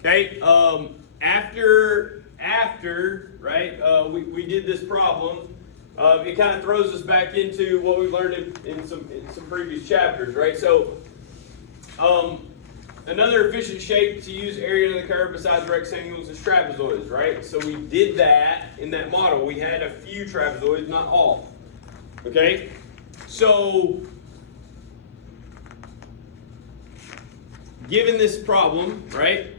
Okay, after right, we did this problem. It kind of throws us back into what we've learned in some previous chapters, right? So, another efficient shape to use area of the curve besides rectangles is trapezoids, right? So we did that in that model. We had a few trapezoids, not all. Okay, so given this problem, right?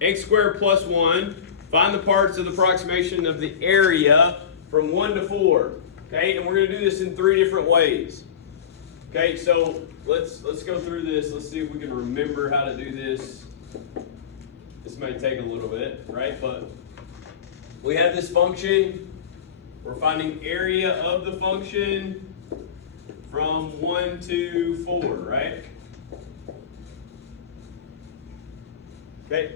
X squared plus 1, find the parts of the approximation of the area from 1 to 4. Okay, and we're going to do this in 3 different ways. Okay, so let's go through this. Let's see if we can remember how to do this. This may take a little bit, right? But we have this function. We're finding area of the function from 1 to 4, right? Okay.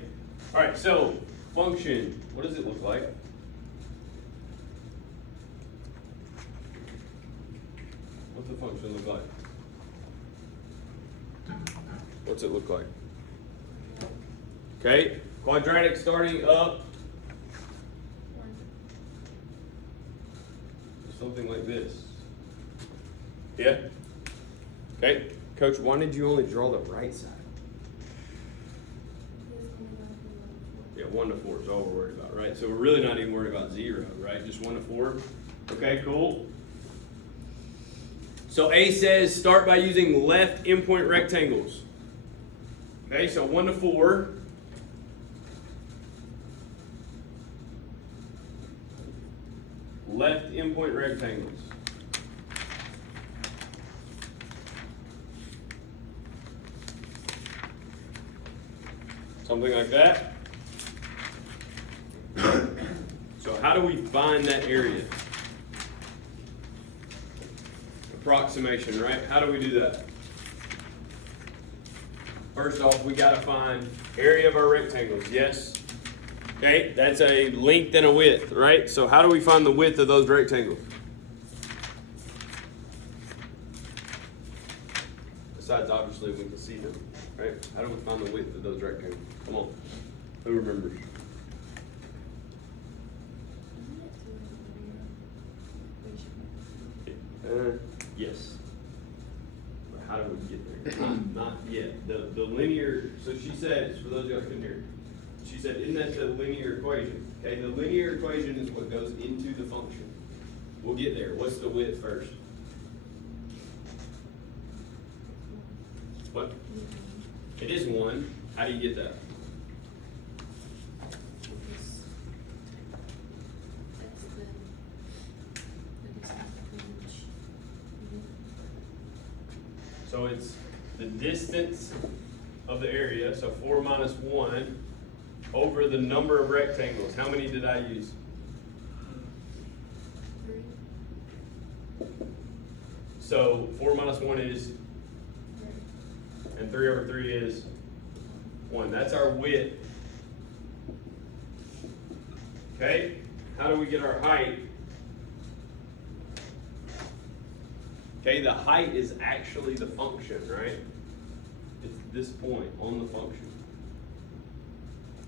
All right, so function, what does it look like? What's the function look like? What's it look like? Okay, quadratic starting up. Something like this. Yeah? Okay, Coach, why did you only draw the right side? Yeah, 1 to 4 is all we're worried about, right? So we're really not even worried about 0, right? Just 1 to 4. Okay, cool. So A says start by using left endpoint rectangles. Okay, so 1 to 4. Left endpoint rectangles. Something like that. So how do we find that area? Approximation, right? How do we do that? First off, we got to find area of our rectangles. Yes? Okay, that's a length and a width, right? So how do we find the width of those rectangles? Besides, obviously, we can see them, right? How do we find the width of those rectangles? Come on. Who remembers? Yes. But how do we get there? Not yet. The linear, so she said, for those of you who couldn't hear, she said, isn't that the linear equation? Okay, the linear equation is what goes into the function. We'll get there. What's the width first? What? It is 1. How do you get that? So it's the distance of the area, so 4 minus 1, over the number of rectangles. How many did I use? 3. So 4 minus 1 is? 3. And 3 over 3 is? 1. That's our width. Okay? How do we get our height? Okay, the height is actually the function, right? It's this point on the function.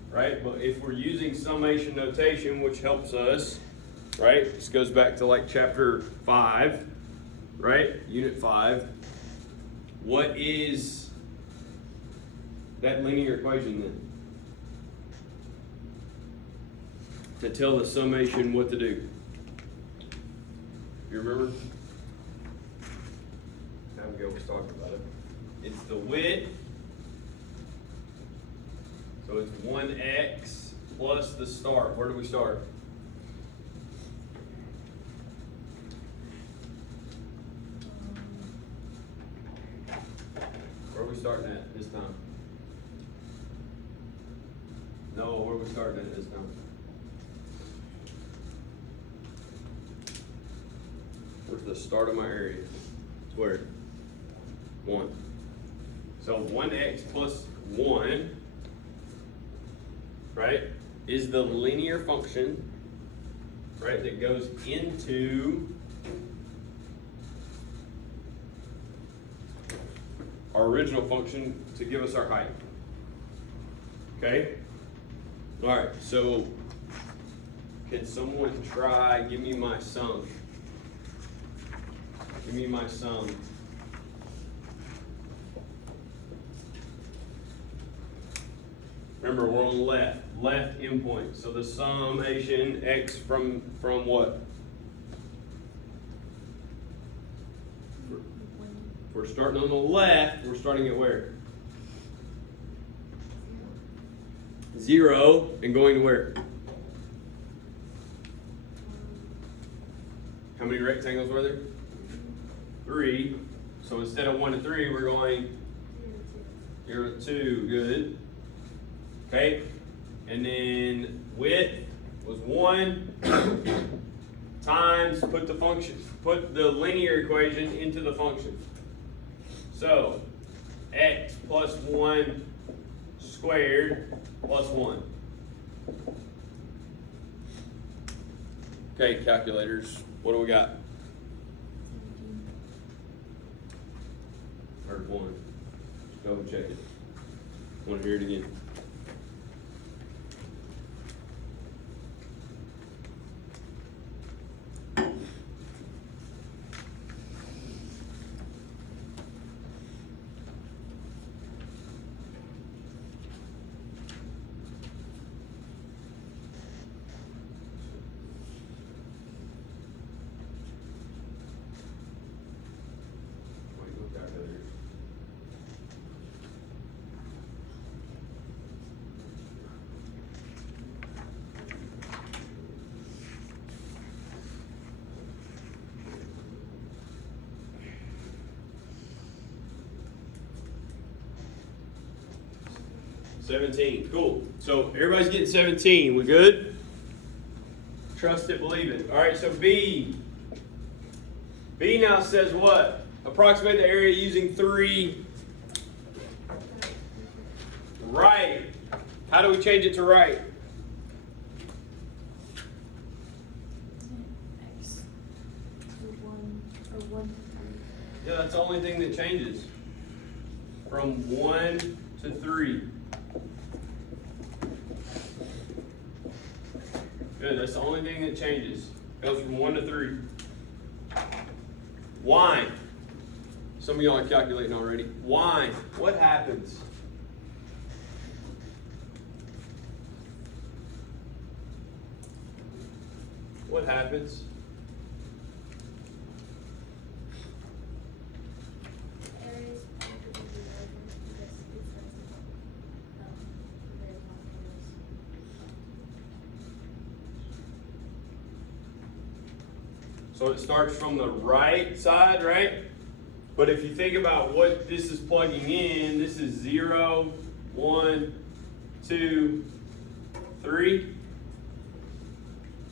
Right? But if we're using summation notation, which helps us, right? This goes back to like chapter 5, right? Unit 5. What is that linear equation then? To tell the summation what to do. You remember? Abigail was talking about it. It's the width. So it's 1x plus the start. Where do we start? Where are we starting at this time? No, where are we starting at this time? Where's the start of my area? It's where? 1. So 1x plus 1, right, is the linear function, right, that goes into our original function to give us our height. Okay? All right, so can someone try, give me my sum. Give me my sum. Remember, we're on the left endpoint. So the summation x from what? If we're starting on the left, we're starting at where? 0 and going to where? How many rectangles were there? 3. So instead of 1 to 3, we're going 0 to 2. Good. Okay. And then width was 1 times, put the linear equation into the function. So x plus 1 squared plus 1. Okay, calculators, what do we got? Heard 1. Double check it. Want to hear it again? Calculators. $17. Cool. So everybody's getting 17. We good? Trust it, believe it. All right, so B. B now says what? Approximate the area using 3. Right. How do we change it to right? X. 1 or 1. Yeah, that's the only thing that changes. From 1 to 3. Good, that's the only thing that changes. Goes from 1 to 3. Y. Some of y'all are calculating already. Y. What happens? What happens? Areas actively larger because it's very long areas. So it starts from the right side, right? But if you think about what this is plugging in, this is 0, 1, 2, 3.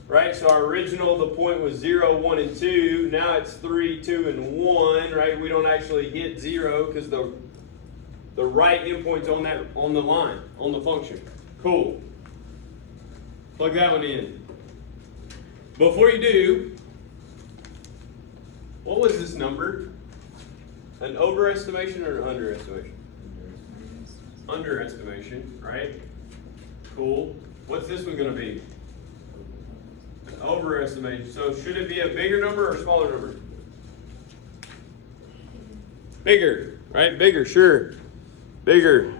Right? So our original, the point was 0, 1, and 2. Now it's 3, 2, and 1, right? We don't actually hit 0 because the right endpoint's on the line, on the function. Cool. Plug that one in. Before you do, what was this number? An overestimation or an underestimation? Underestimation, right? Cool. What's this one going to be? An overestimation. So should it be a bigger number or a smaller number? Bigger, right? Bigger, sure. Bigger.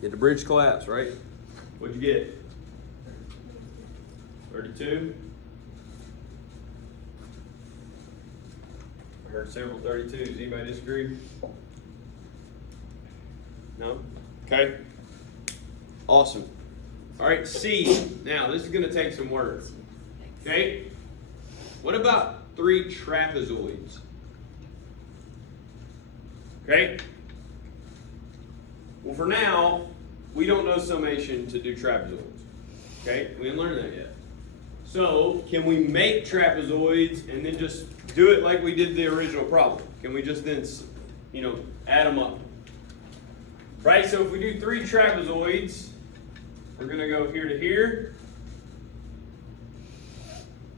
Get the bridge collapse, right? What'd you get? 32? I heard several 32s. Anybody disagree? No? Okay. Awesome. All right, C. Now, this is going to take some work. Okay? What about 3 trapezoids? Okay? Well, for now, we don't know summation to do trapezoids. Okay? We didn't learn that yet. So, can we make trapezoids and then just do it like we did the original problem? Can we just then, add them up? Right? So if we do 3 trapezoids, we're going to go here to here,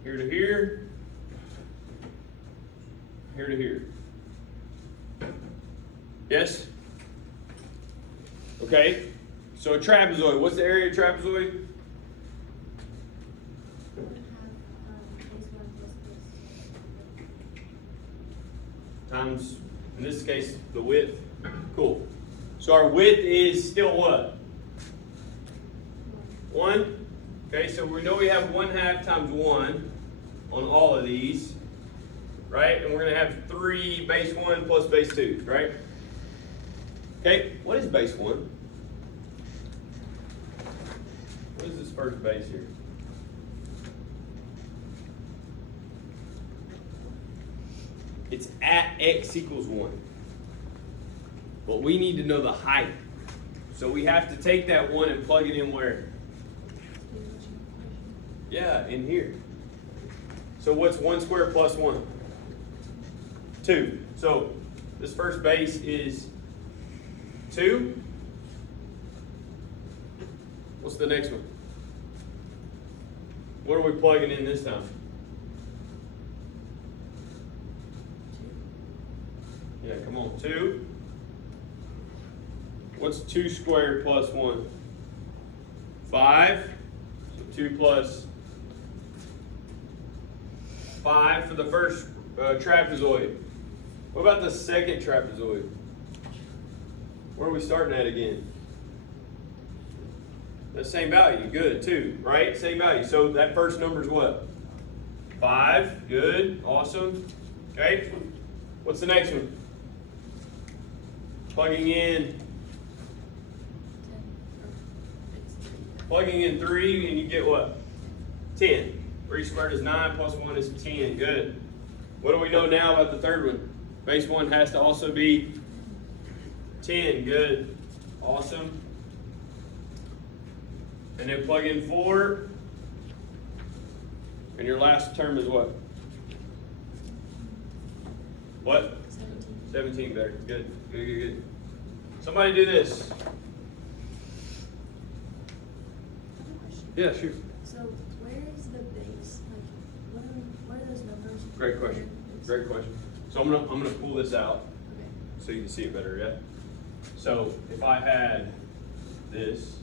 here to here, here to here. Yes? Okay. So a trapezoid, what's the area of trapezoid? 1/2 base 1 plus base 2. Times, in this case, the width. Cool. So our width is still what? 1? Okay, so we know we have 1/2 times 1 on all of these, right? And we're going to have 3 base 1 plus base 2, right? Okay, what is base 1? What is this first base here? It's at x equals 1. But we need to know the height. So we have to take that 1 and plug it in where? Yeah, in here. So what's 1 squared plus 1? 2. So this first base is 2. What's the next one? What are we plugging in this time? Yeah, come on. 2. What's 2 squared plus 1? 5. So 2 plus 5 for the first trapezoid. What about the second trapezoid? Where are we starting at again? The same value. Good. 2, right? Same value. So that first number is what? 5. Good. Awesome. Okay. What's the next one? Plugging in 3 and you get what? 10. 3 squared is 9 plus 1 is 10. Good. What do we know now about the third one? Base 1 has to also be 10. Good. Awesome. And then plug in 4. And your last term is what? What? 17 there. Good. Good, good, good. Somebody do this. Yeah, sure. So where is the base? Like, what are those numbers? Great question. Great question. So I'm gonna pull this out Okay. so you can see it better, yeah? So if I had this,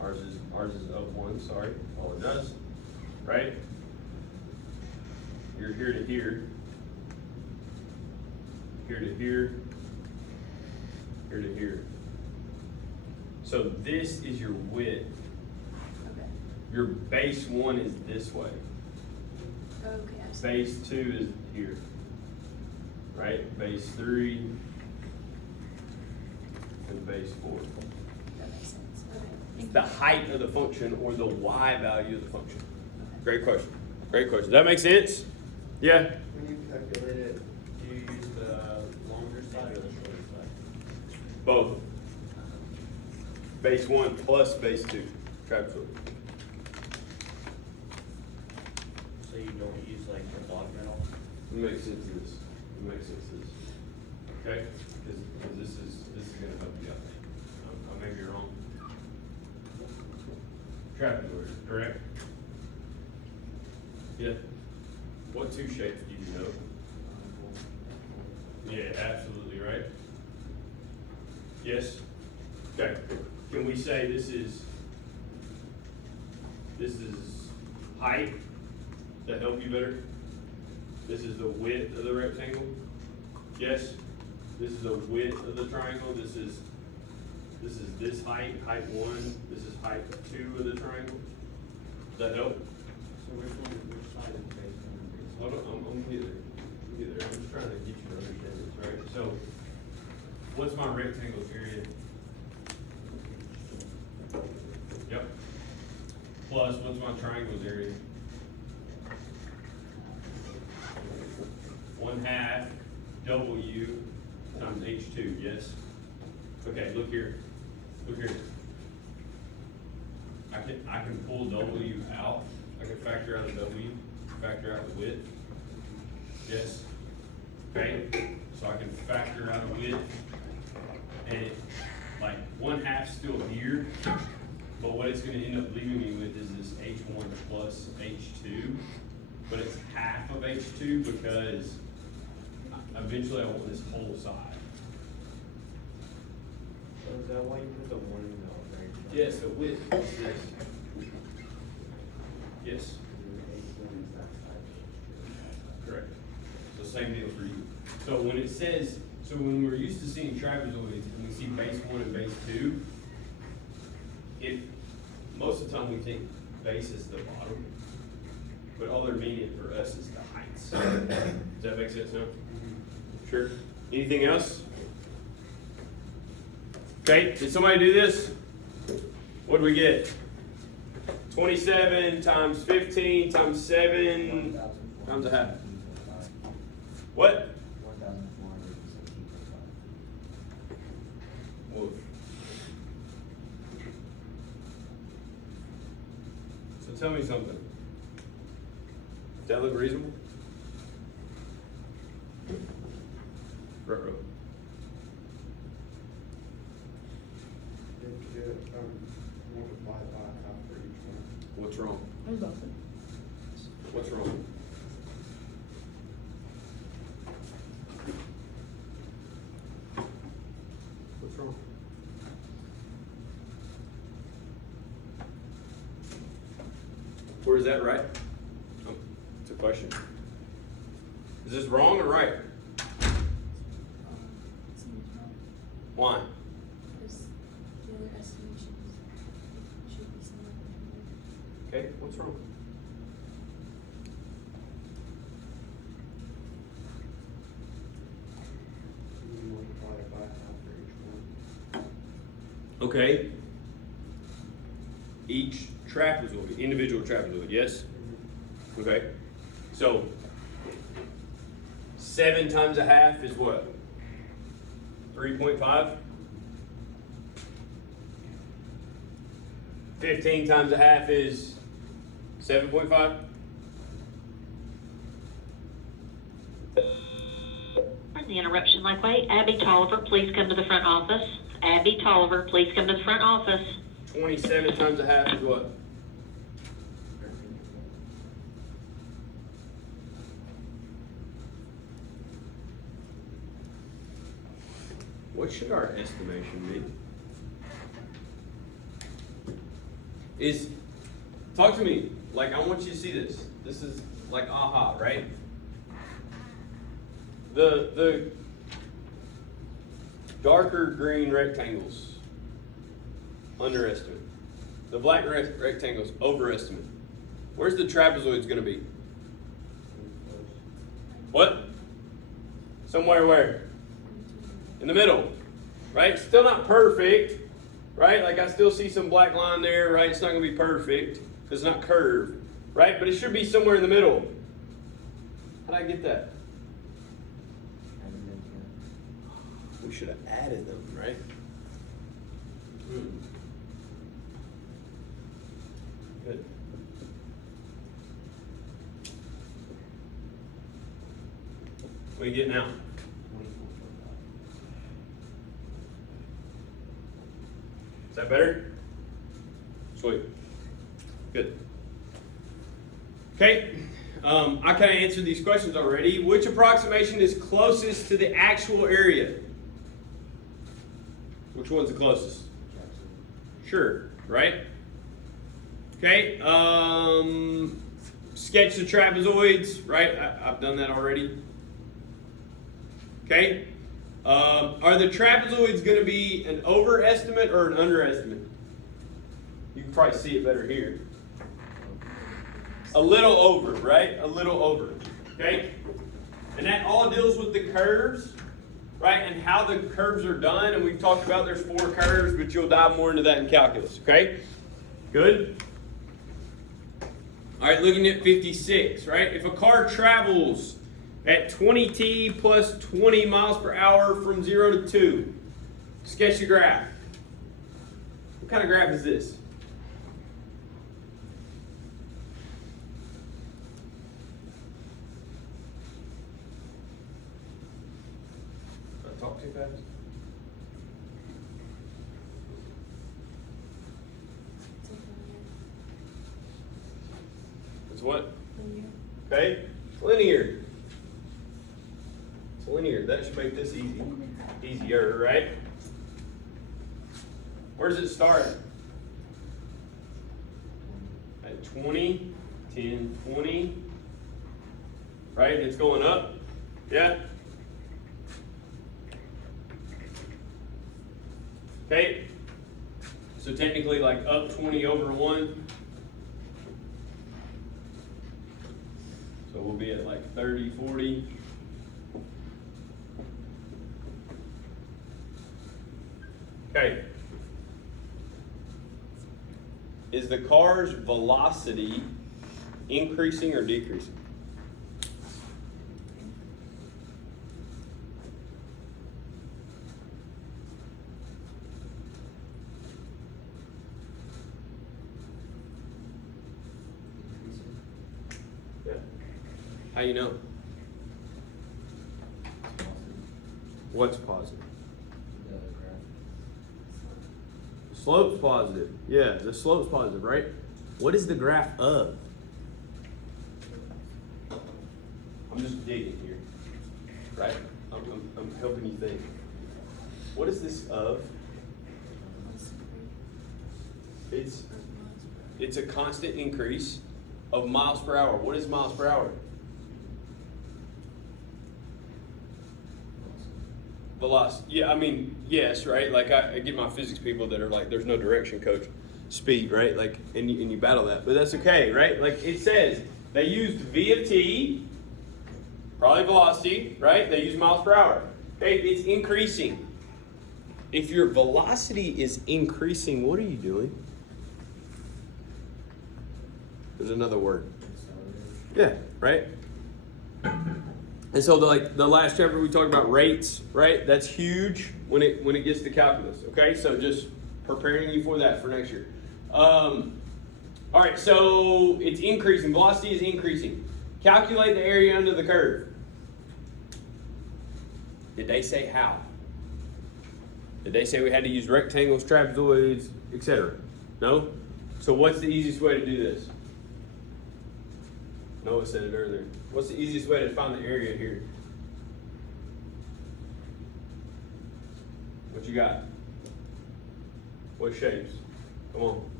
ours is up 1, sorry, apologize, right? You're here to here, here to here, here to here. So this is your width. Okay. Your base 1 is this way. Okay, I see. Base 2 is here. Right? Base 3 and base 4. That makes sense. Okay. Thank The you. height of the function or the y value of the function. Okay. Great question. Great question. Does that make sense? Yeah? When you calculate it, do you use the longer side or the shorter side? Both. Base 1 plus base 2. Trapezoid. So you don't use like the log middle? It makes sense to this. It makes sense to this. Okay? Because this is gonna help you out. I may be wrong. Trapezoid, correct? Yeah. What 2 shapes do you know? Yeah, absolutely, right? Yes? Okay. Can we say this is height to help you better? This is the width of the rectangle? Yes? This is the width of the triangle. This is this height, height 1. This is height 2 of the triangle. Does that help? So which side is base one and base? Hold on, I'm getting there. I'm getting there. I'm just trying to get you to understand this, right? So, what's my rectangle area? Yep. Plus, what's my triangle's area? 1/2 W times H2, yes? Okay, look here. Look here. I can pull W out. I can factor out a W, factor out the width. Yes? Okay? So I can factor out a width. And like 1/2 still here, but what it's gonna end up leaving me with is this H1 plus H2, but it's half of H2 because eventually I want this whole side. is that why you put the one in the very top? Yes, the width is this. Yes, correct. So same deal for you. So when it says, so when we're used to seeing trapezoids and we see base 1 and base 2, most of the time we think base is the bottom, but all they're meaning for us is the heights. Does that make sense now? Sure. Anything else? Okay, did somebody do this? What do we get? 27 times 15 times 7 times a half. What? 1,417.5. Woof. So tell me something. Does that look reasonable? Ruh-roh. Multiply by half for each one. What's wrong? I was about to. What's wrong? What's wrong? Or is that right? Oh, it's a question. Is this wrong or right? Seems wrong. Why? Because the other estimations should be somewhere in Okay, what's wrong? You multiply it by half for each one. Okay. Each trapezoid, individual trapezoid, yes? Okay. So 7 times a half is what? 3.5? 15 times a half is 7.5? Pardon the interruption, Lakeway. Abby Tolliver, please come to the front office. Abby Tolliver, please come to the front office. 27 times a half is what? What should our estimation be? Talk to me, like I want you to see this. This is like aha, right? The darker green rectangles, underestimate. The black rectangles, overestimate. Where's the trapezoids gonna be? What? Somewhere where? In the middle, right? Still not perfect, right? Like I still see some black line there, right? It's not gonna be perfect because it's not curved, right? But it should be somewhere in the middle. How did I get that? We should have added them, right? Good. What do you get now? 24.5. Is that better? Sweet. Good. Okay. I kind of answered these questions already. Which approximation is closest to the actual area? Which one's the closest? Sure, right? Okay. Sketch the trapezoids, right? I've done that already. Okay. Are the trapezoids going to be an overestimate or an underestimate? You can probably see it better here. A little over, right? A little over. Okay? And that all deals with the curves, right? And how the curves are done. And we've talked about there's 4 curves, but you'll dive more into that in calculus. Okay? Good? All right, looking at 56, right? If a car travels at 20t plus 20 miles per hour from 0 to 2, sketch a graph. What kind of graph is this? Did I talk too fast? It's what? Linear. Okay, linear. It's linear. That should make this easy. Easier, right? Where does it start? At 20, 10, 20. Right? It's going up. Yeah? Okay? So technically like up 20 over 1. So we'll be at like 30, 40. Okay. Is the car's velocity increasing or decreasing? Yeah. How you know? What's positive? The graph. The slope's positive. Yeah, the slope's positive, right? What is the graph of? I'm just digging here, right? I'm helping you think. What is this of? It's a constant increase of miles per hour. What is miles per hour? Velocity. Yeah, I mean, yes, right? Like I get my physics people that are like, there's no direction, coach. Speed, right? Like, and you battle that, but that's okay, right? Like it says, they used V of t, probably velocity, right? They use miles per hour. Okay, it's increasing. If your velocity is increasing, what are you doing? There's another word. Yeah, right? And so the last chapter we talked about rates, right? That's huge when it gets to calculus. Okay, so just preparing you for that for next year. All right, so it's increasing. Velocity is increasing. Calculate the area under the curve. Did they say how? Did they say we had to use rectangles, trapezoids, etc.? No? So what's the easiest way to do this? Noah said it earlier. What's the easiest way to find the area here? What you got? What shapes? Come on.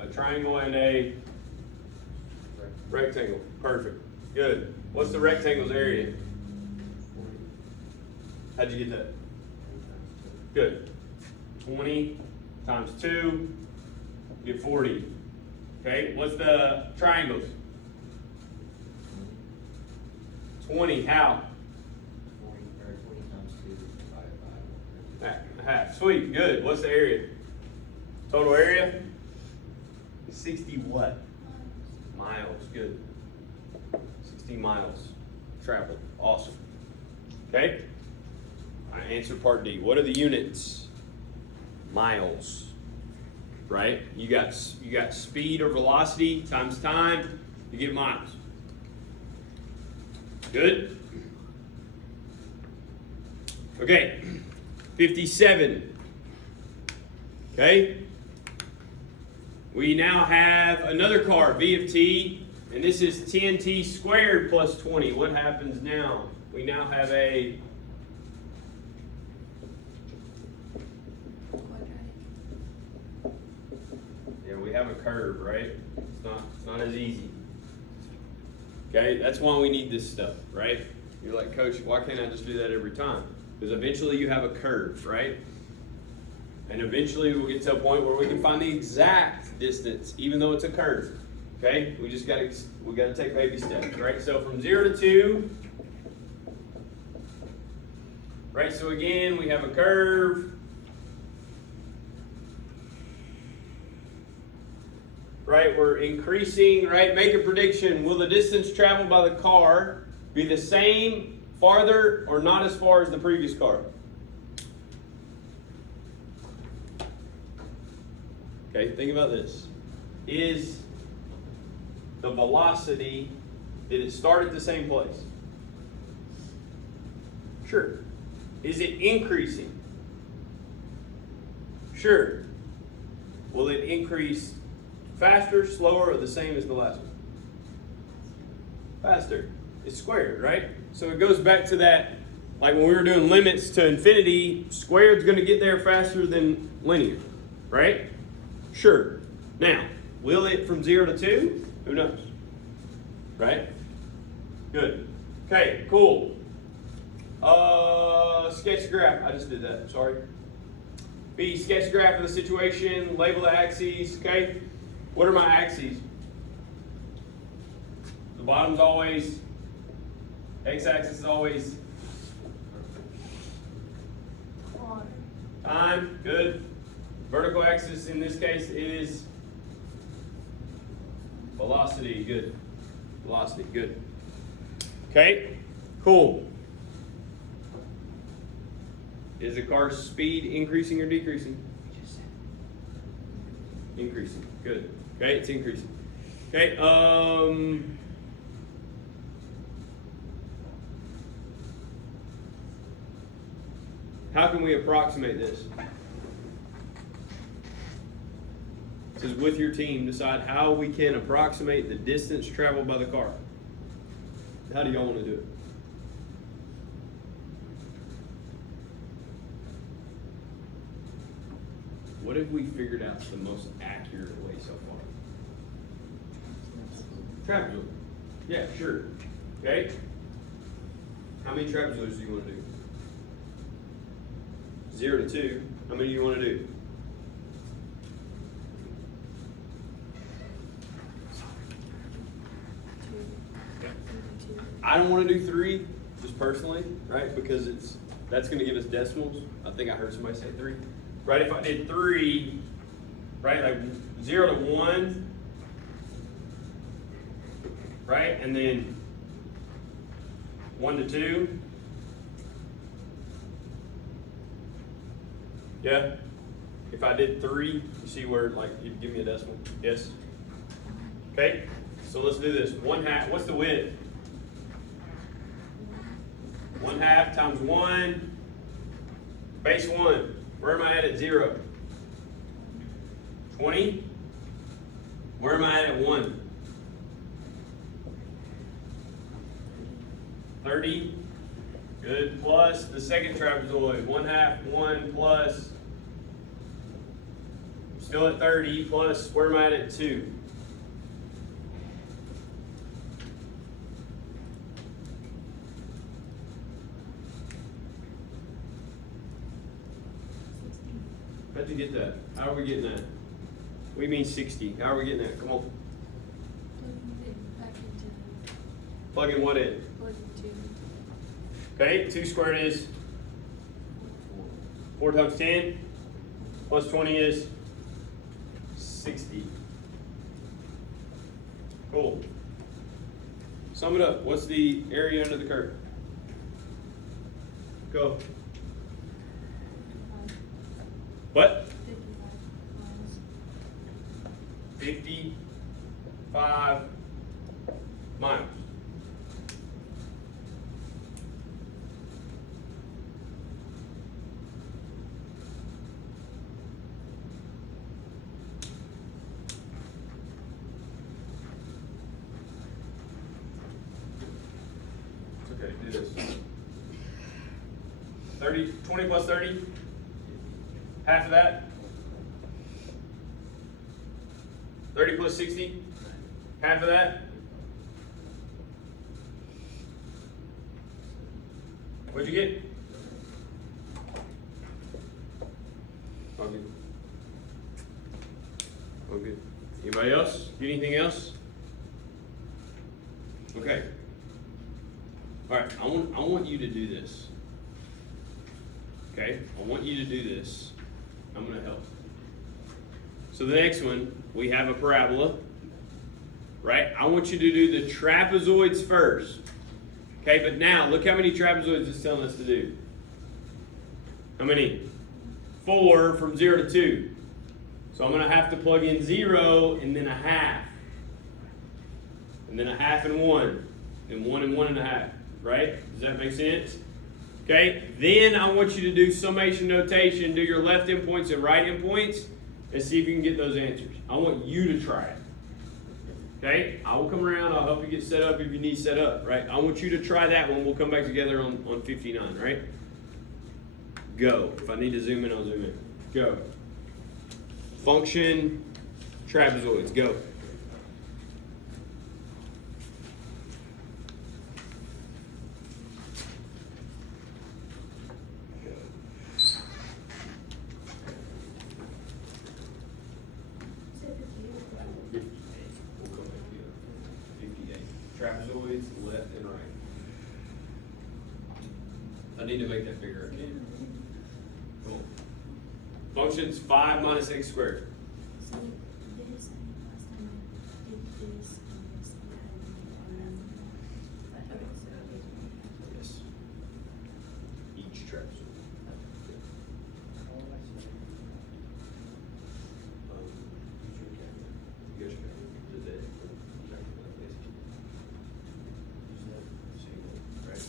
A triangle and a rectangle. Perfect. Good. What's the rectangle's area? How'd you get that? Good. 20 times 2, get 40. Okay, what's the triangles? 20, how? 20 times 2 divided by Half. Sweet, good. What's the area? Total area? 60 what? Miles, good. 60 miles traveled. Awesome. Okay? I answered part D. What are the units? Miles. Right? You got speed or velocity times time, you get miles. Good? Okay. 57. Okay? We now have another car, V of t, and this is 10t squared plus 20. What happens now? We now have a we have a curve, right? It's not as easy. Okay, that's why we need this stuff, right? You're like, coach, why can't I just do that every time? Because eventually you have a curve, right? And eventually we'll get to a point where we can find the exact distance, even though it's a curve. Okay, we gotta take baby steps, right? So from 0 to 2, right? So again, we have a curve. Right, we're increasing, right? Make a prediction. Will the distance traveled by the car be the same, farther, or not as far as the previous car? Okay, think about this. Is the velocity, did it start at the same place? Sure. Is it increasing? Sure. Will it increase faster, slower, or the same as the last one? Faster. It's squared, right? So it goes back to that like when we were doing limits to infinity, squared's going to get there faster than linear, right? Sure. Now, will it from 0 to 2? Who knows? Right? Good. Okay, cool. Sketch graph. I just did that. Sorry. B, sketch graph of the situation. Label the axes. Okay. What are my axes? The bottom's always, x-axis is always time. Good. Vertical axis in this case is velocity. Good. Velocity. Good. Okay. Cool. Is the car's speed increasing or decreasing? Increasing. Good. Okay, it's increasing. Okay. How can we approximate this? It says with your team, decide how we can approximate the distance traveled by the car. How do y'all want to do it? What have we figured out the most accurate way so far? Trapezoid. Yeah, sure. Okay. How many trapezoids do you want to do? 0 to 2. How many do you want to do? I don't want to do 3, just personally, right? Because that's going to give us decimals. I think I heard somebody say 3. Right, if I did 3, right, like 0 to 1, right, and then 1 to 2, yeah. If I did 3, you see where, like, you'd give me a decimal? Yes? Okay, so let's do this. 1/2, what's the width? 1/2 times 1, base 1. Where am I at 0? 20. Where am I at 1? 30. Good. Plus the second trapezoid. 1/2, 1 plus. Still at 30. Plus, where am I at 2? How'd you get that? How are we getting that? What do you mean 60? How are we getting that? Come on. Plug in what in? Okay, 2 squared is 4 times 10 plus 20 is 60. Cool. Sum it up. What's the area under the curve? Go. What? 55 miles. It's okay, do this. 20 plus 30? Half of that? 30 plus 60? Half of that? What'd you get? Okay. Okay. Anybody else? Get anything else? Okay. All right. I want you to do this. Okay. I want you to do this. I'm going to help. So the next one, we have a parabola, right? I want you to do the trapezoids first. Okay, but now look how many trapezoids it's telling us to do. How many? 4 from 0 to 2. So I'm going to have to plug in 0 and then a half. And then a half and 1. And 1 and 1.5. Right? Does that make sense? Okay, then I want you to do summation notation, do your left endpoints and right endpoints, and see if you can get those answers. I want you to try it. Okay, I will come around, I'll help you get set up if you need set up, right? I want you to try that one, we'll come back together on 59, right? Go. If I need to zoom in, I'll zoom in. Go. Function, trapezoids, go. Say 58. 58. We'll come back together. 58. Trapezoids, left and right. I need to make that bigger, I can. Cool. Functions 5 minus x squared. So this, I think last time I did this and this and that. But okay, so Yes. Each trapezoid. You guys can do that. Right.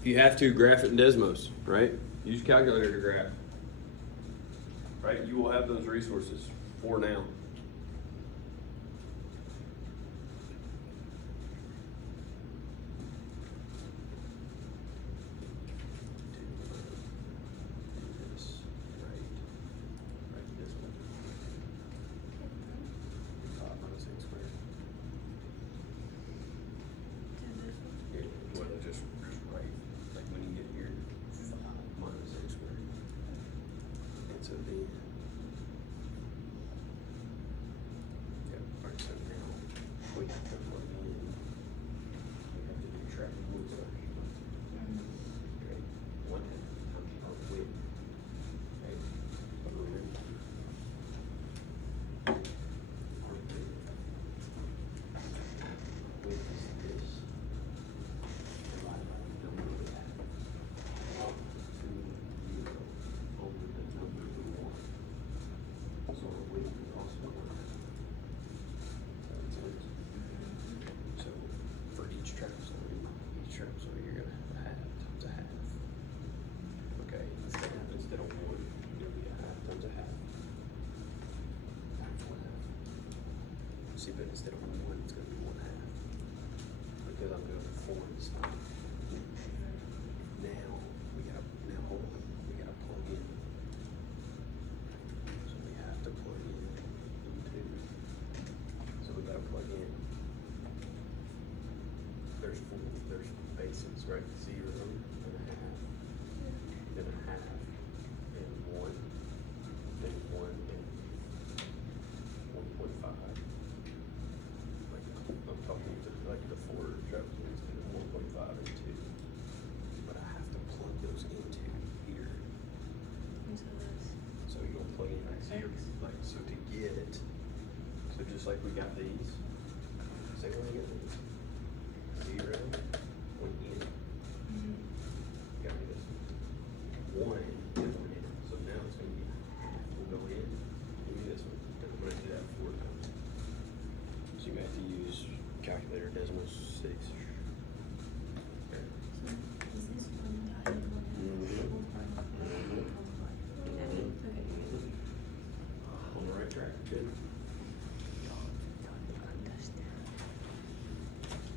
If you have to, graph it in Desmos, right? Use calculator to graph. Right? You will have those resources for now. See, but instead of 1, it's going to be 1/2. Because I'm going to 4 this time. Now, hold on. We got to plug in. So we have to plug in into. So we got to plug in. There's bases, right? 0 and 1/2. Then 1/2. And 1. Then 1 and 1.5. I'm talking to like the 4 trapezoids and 1.5 and 2. But I have to plug those into here. into this. So you're gonna plug in here, like so to get it. So just like we got these. Say when we get these. 0 went in. Got me this one. 1 and 1 in. So now it's gonna be we'll go in. Give me this one. And I'm gonna do that 4 times. So you may have to use calculator decimal 6. So is this 1 divided 1/2? 1/5. Okay. On the right track. Good.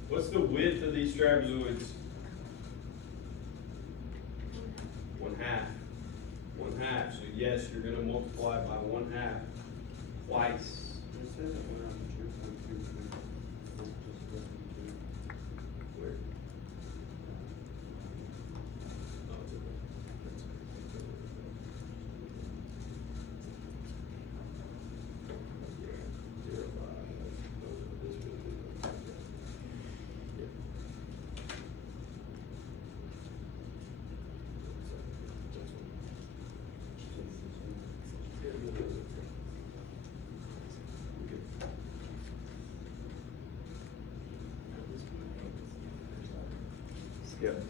What's the width of these trapezoids? 1/2. 1/2. So yes, you're gonna multiply by 1/2 twice. It says it went up to 2.22. Where? Oh, it's in there. Zero five. This would be. Yeah. Yep.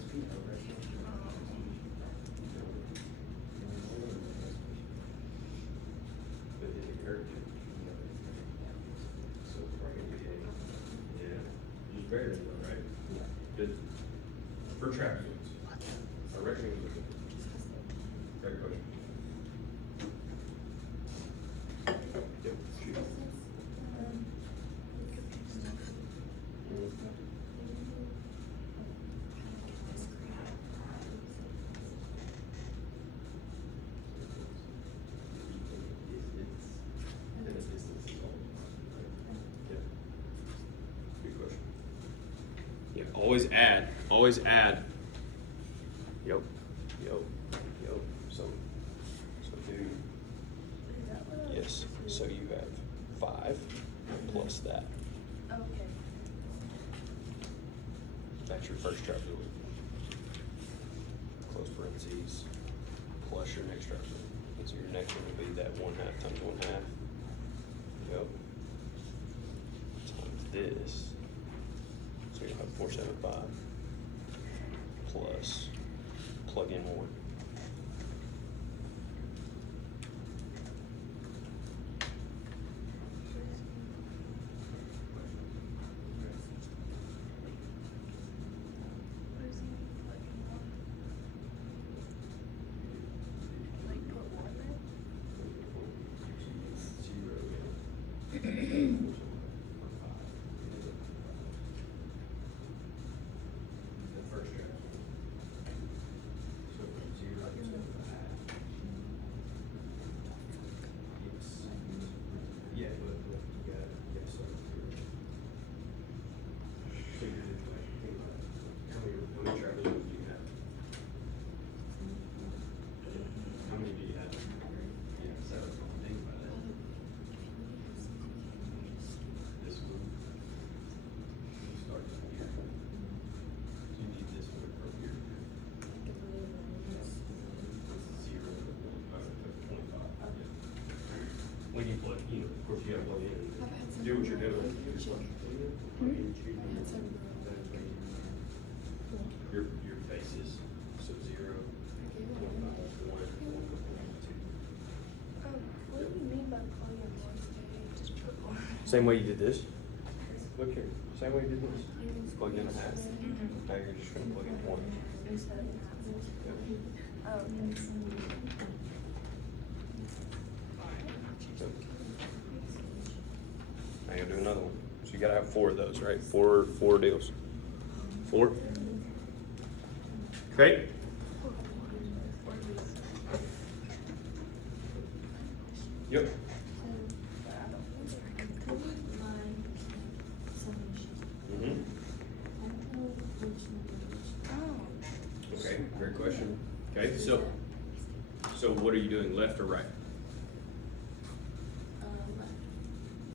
Just barely, right? Good. For traffic units. I reckon it was a great question. Good question. Yeah, always add, always add. Yep, yep, yep, so do, yes, so you have 5 plus that. Okay. That's your first traffic week. Close parentheses, plus your next traffic week. And so your next one will be that 1/2 times 1/2. Yep. Times this. So you'll have 475 plus, plug in more. The first draft. So from 0 to 1/2. Yes. Yeah, but you got, yeah, so 0. So you're doing like, think about it. How many travelers do you have? How many do you have? Yeah, so think about it. This one. You start from here. So you need this one from here. 0 to 25. Yeah. When you plug, you know, of course you gotta plug in and do what you're doing. Your faces, so 0, 25, 1, 2. What do you mean by plug in one stage? Just put one. Same way you did this. Look here, same way you did this. Plug in 1/2. Now you're just gonna plug in 1. Instead of half. Oh, okay. Now you'll do another one. So you gotta have 4 of those, right? Four deals. 4. Okay. Yep. Mm-hmm. Okay, great question. Okay, so what are you doing, left or right?